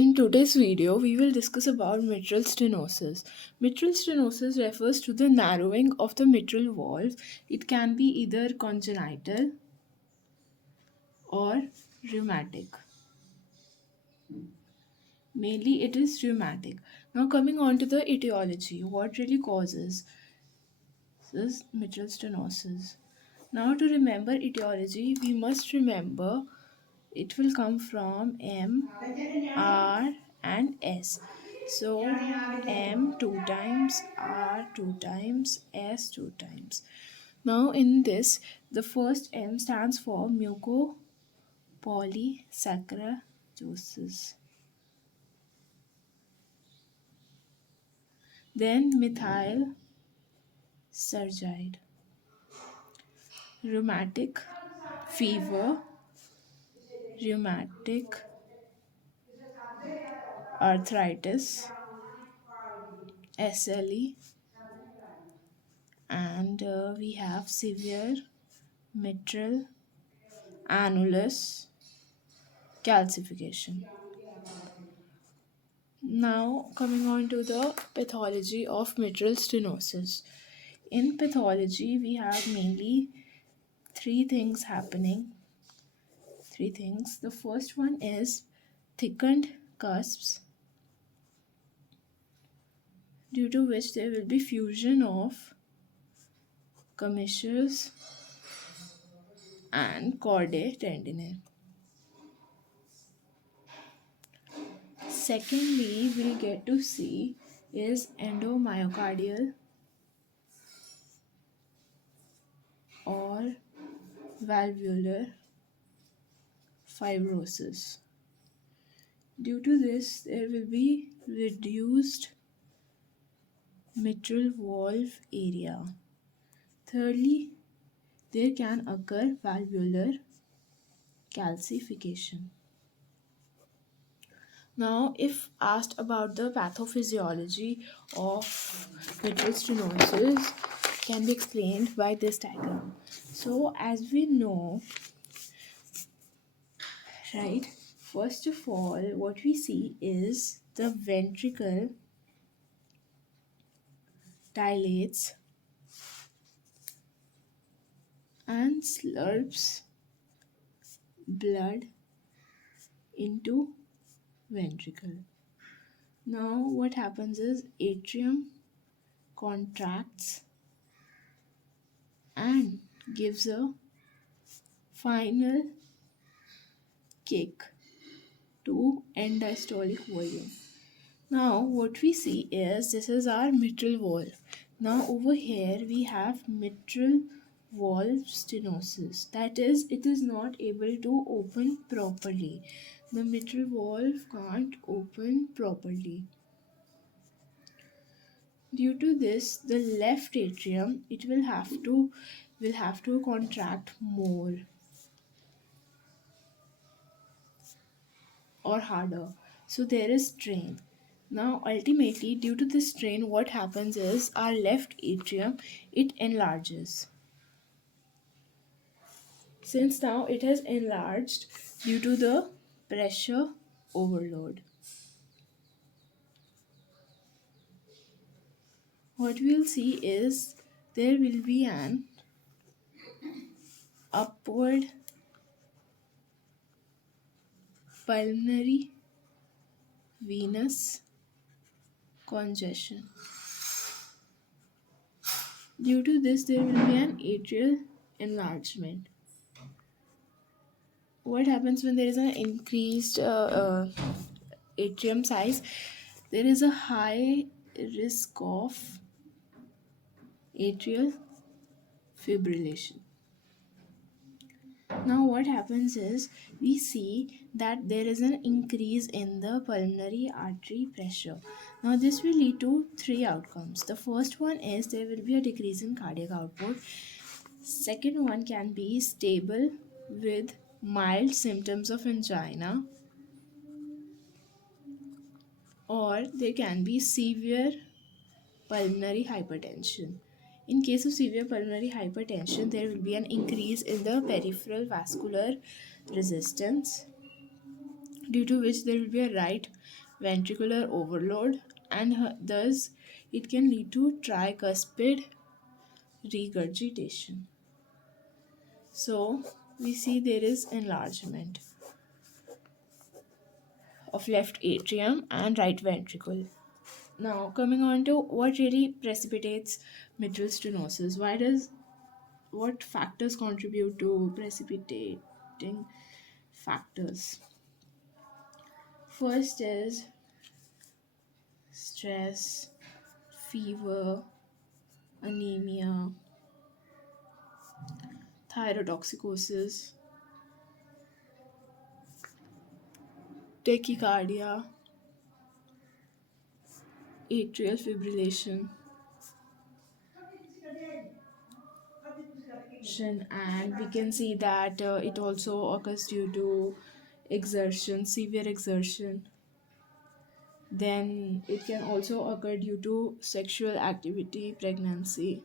In today's video, we will discuss about mitral stenosis. Mitral stenosis refers to the narrowing of the mitral valve. It can be either congenital or rheumatic. Mainly, it is rheumatic. Now, coming on to the etiology, what really causes this mitral stenosis? Now, to remember etiology, we must remember it will come from M, R, and S. So M two times, R two times, S two times. Now in this, the first M stands for mucopolysaccharidosis. Then methyl surgide, rheumatic fever, rheumatic arthritis, SLE, and we have severe mitral annulus calcification. Now, coming on to the pathology of mitral stenosis. In pathology, we have mainly three things happening. Three things. The first one is thickened cusps, due to which there will be fusion of commissures and chordae tendineae. Secondly, we'll get to see is endomyocardial or valvular fibrosis. Due to this, there will be reduced mitral valve area. Thirdly, there can occur valvular calcification. Now, if asked about the pathophysiology of mitral stenosis, can be explained by this diagram. So, as we know, right, first of all, what we see is the ventricle dilates and slurps blood into ventricle. Now what happens is atrium contracts and gives a final kick to end diastolic volume. Now what we see is this is our mitral valve. Now over here we have mitral valve stenosis. That is, it is not able to open properly. The mitral valve can't open properly. Due to this, the left atrium it will have to contract more or harder. So there is strain. Now ultimately, due to this strain, what happens is our left atrium it enlarges. Since now it has enlarged due to the pressure overload. What we'll see is there will be an upward pulmonary venous congestion. Due to this, there will be an atrial enlargement. What happens when there is an increased atrium size? There is a high risk of atrial fibrillation. Now what happens is we see that there is an increase in the pulmonary artery pressure. Now this will lead to three outcomes. The first one is there will be a decrease in cardiac output. Second one can be stable with mild symptoms of angina, or there can be severe pulmonary hypertension. In case of severe pulmonary hypertension, there will be an increase in the peripheral vascular resistance. due to which there will be a right ventricular overload, and thus it can lead to tricuspid regurgitation. So we see there is enlargement of left atrium and right ventricle. Now coming on to what really precipitates mitral stenosis. What factors contribute to precipitating factors? First is stress, fever, anemia, thyrotoxicosis, tachycardia, atrial fibrillation, and we can see that it also occurs due to exertion, severe exertion. Then it can also occur due to sexual activity, pregnancy.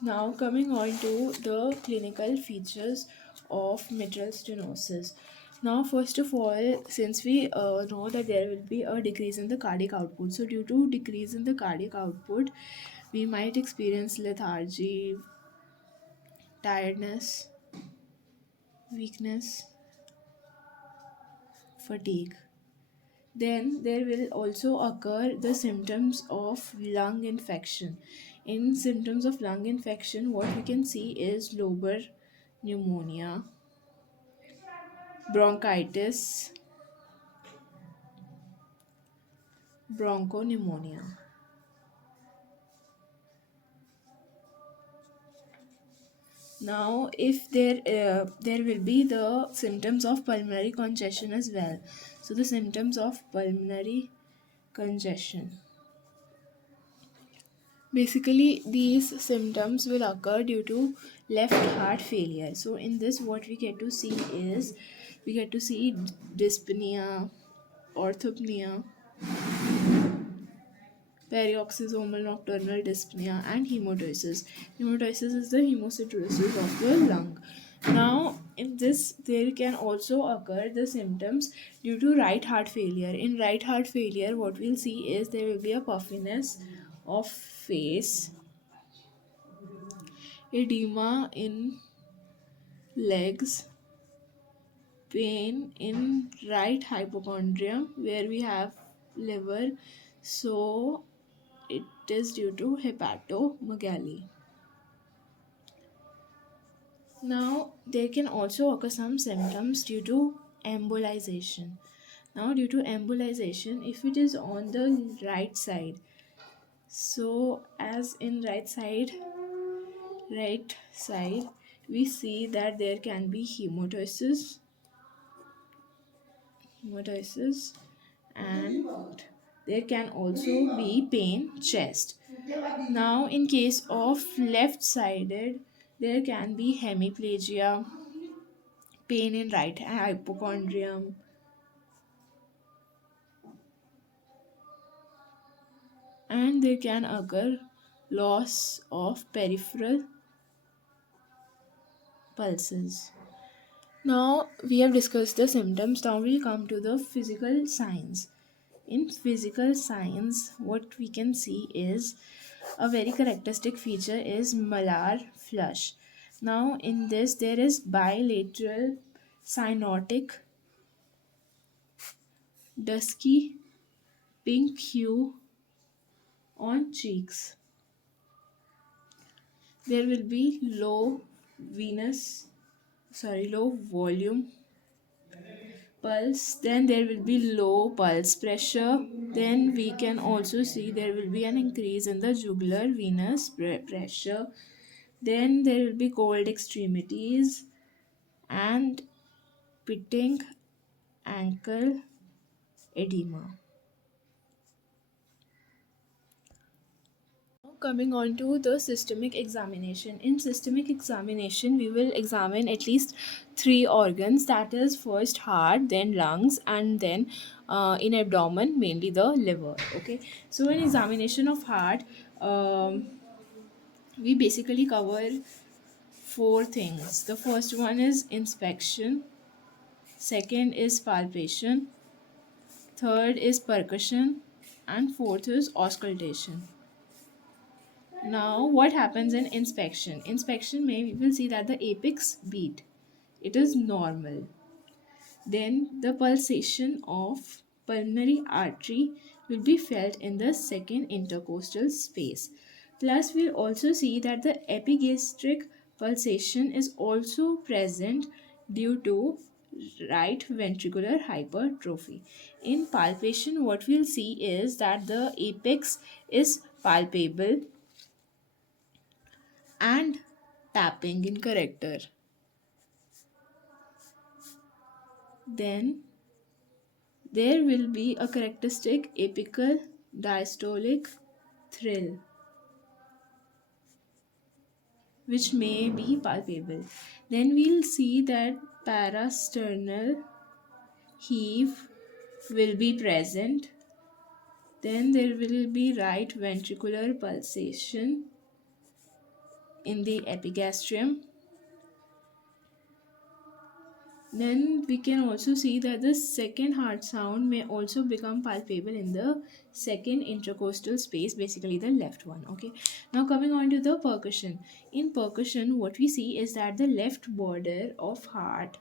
Now, coming on to the clinical features of mitral stenosis. Now, first of all, since we know that there will be a decrease in the cardiac output, so due to decrease in the cardiac output, we might experience lethargy, tiredness, weakness, fatigue. Then there will also occur the symptoms of lung infection. In symptoms of lung infection, what we can see is lobar pneumonia, bronchitis, bronchopneumonia. Now, if there will be the symptoms of pulmonary congestion as well. So the symptoms of pulmonary congestion. Basically, these symptoms will occur due to left heart failure. So in this, what we get to see is we get to see dyspnea, orthopnea, paroxysmal nocturnal dyspnea, and hematosis. Hematosis is the hemocytosis of the lung. Now, in this, there can also occur the symptoms due to right heart failure. In right heart failure, what we'll see is there will be a puffiness of face, edema in legs, pain in right hypochondrium where we have liver. So, it is due to hepatomegaly. Now, there can also occur some symptoms due to embolization. Now, due to embolization, if it is on the right side, so as in right side, we see that there can be hematosis, and there can also be pain chest. Now, in case of left sided, there can be hemiplegia, pain in right hypochondrium, and there can occur loss of peripheral pulses. Now we have discussed the symptoms, now we'll come to the physical signs. In physical signs, what we can see is a very characteristic feature is malar flush. Now in this, there is bilateral cyanotic dusky pink hue on cheeks. There will be low volume pulse, then there will be low pulse pressure, then we can also see there will be an increase in the jugular venous pressure, then there will be cold extremities and pitting ankle edema. Coming on to the systemic examination. In systemic examination, we will examine at least three organs, that is first heart, then lungs, and then in abdomen mainly the liver. Okay, so in examination of heart, we basically cover four things. The first one is inspection, second is palpation, third is percussion, and fourth is auscultation. Now, what happens in inspection? Inspection may we will see that the apex beat, it is normal. Then the pulsation of pulmonary artery will be felt in the second intercostal space. Plus, we'll also see that the epigastric pulsation is also present due to right ventricular hypertrophy. In palpation, what we'll see is that the apex is palpable and tapping in character. Then there will be a characteristic apical diastolic thrill which may be palpable. Then we'll see that parasternal heave will be present. Then there will be right ventricular pulsation in the epigastrium. Then we can also see that the second heart sound may also become palpable in the second intercostal space, basically the left one. Okay. Now coming on to the percussion. In percussion, what we see is that the left border of heart,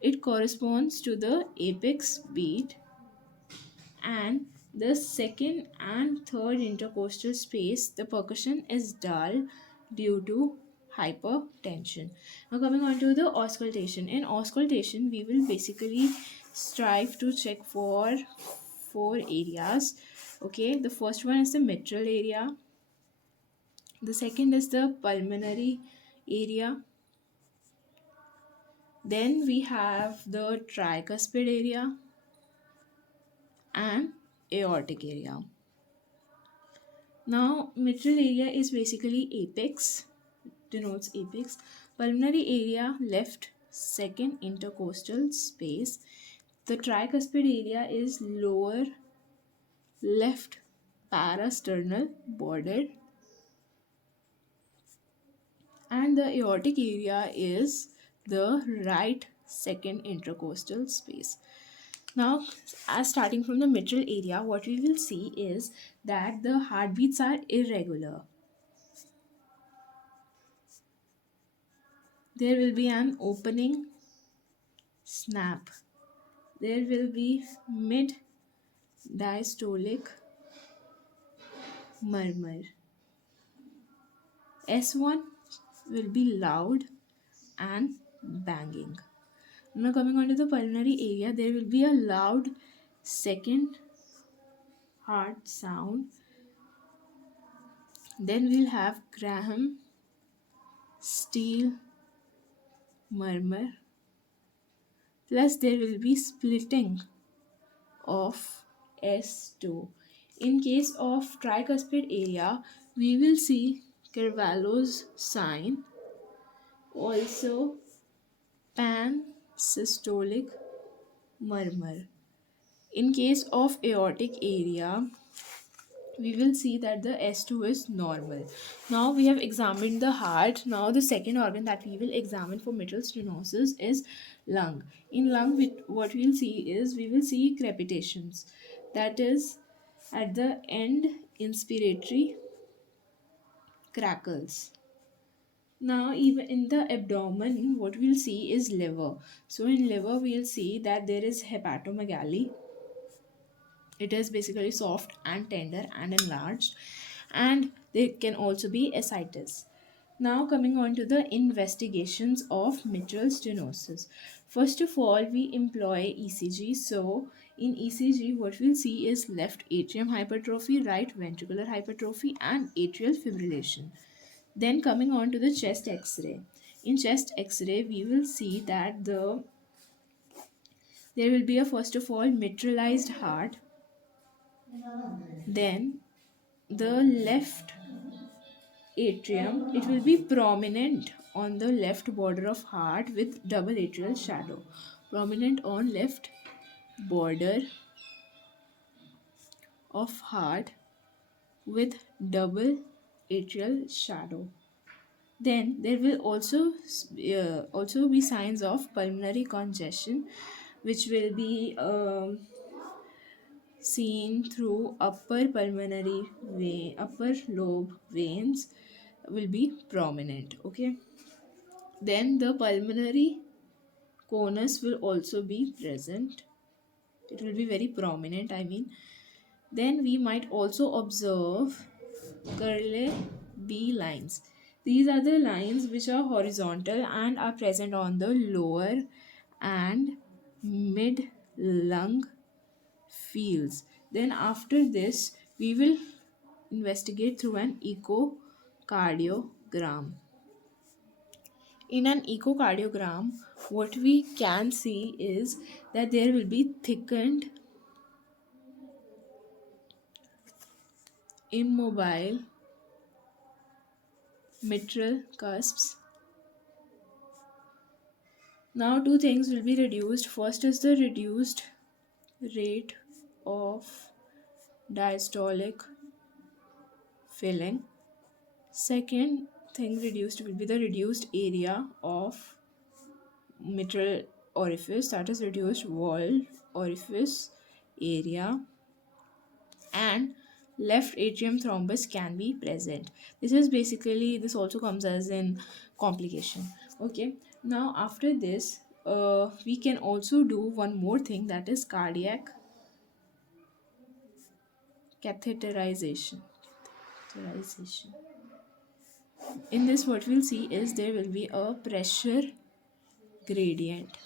it corresponds to the apex beat, and the second and third intercostal space, the percussion is dull due to hypertension. Now coming on to the auscultation. In auscultation, we will basically strive to check for four areas. Okay, the first one is the mitral area, the second is the pulmonary area, then we have the tricuspid area and aortic area. Now, mitral area is basically apex, denotes apex. Pulmonary area, left second intercostal space. The tricuspid area is lower left parasternal border. And the aortic area is the right second intercostal space. Now, as starting from the mitral area, what we will see is that the heartbeats are irregular. There will be an opening snap. There will be mid diastolic murmur. S1 will be loud and banging. Now coming on to the pulmonary area, there will be a loud second heart sound. Then we'll have Graham steel murmur. Plus there will be splitting of S2. In case of tricuspid area, we will see Carvalho's sign, also pan-systolic murmur. In case of aortic area, we will see that the S2 is normal. Now we have examined the heart. Now the second organ that we will examine for mitral stenosis is lung. In lung, what we will see is we will see crepitations. That is, at the end, inspiratory crackles. Now, even in the abdomen, what we'll see is liver. So in liver, we'll see that there is hepatomegaly. It is basically soft and tender and enlarged, and there can also be ascites. Now coming on to the investigations of mitral stenosis. First of all, we employ ECG. So in ECG, what we'll see is left atrium hypertrophy, right ventricular hypertrophy, and atrial fibrillation. Then coming on to the chest X-ray. In chest X-ray, we will see that there will be a first of all mitralized heart. Then the left atrium, it will be prominent on the left border of heart with double atrial shadow. Prominent on left border of heart with double atrial shadow. Then there will also be signs of pulmonary congestion, which will be seen through upper lobe veins will be prominent. Okay. Then the pulmonary conus will also be present. It will be very prominent. I mean, then we might also observe Curly B lines. These are the lines which are horizontal and are present on the lower and mid lung fields. Then, after this, we will investigate through an echocardiogram. In an echocardiogram, what we can see is that there will be thickened, immobile mitral cusps. Now, two things will be reduced. First is the reduced rate of diastolic filling. Second thing reduced will be the reduced area of mitral orifice, that is reduced wall orifice area, and left atrium thrombus can be present. This also comes as in complication. Okay, now after this, we can also do one more thing, that is cardiac catheterization. Catheterization. In this, what we'll see is there will be a pressure gradient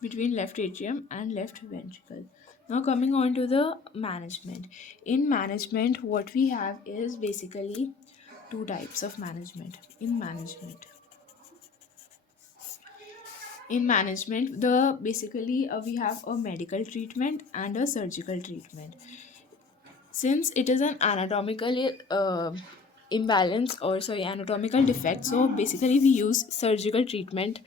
between left atrium and left ventricle. Now, coming on to the management. In management, what we have is basically two types of management. In management, the basically we have a medical treatment and a surgical treatment. Since it is an anatomical imbalance, or sorry, anatomical defect, so basically we use surgical treatment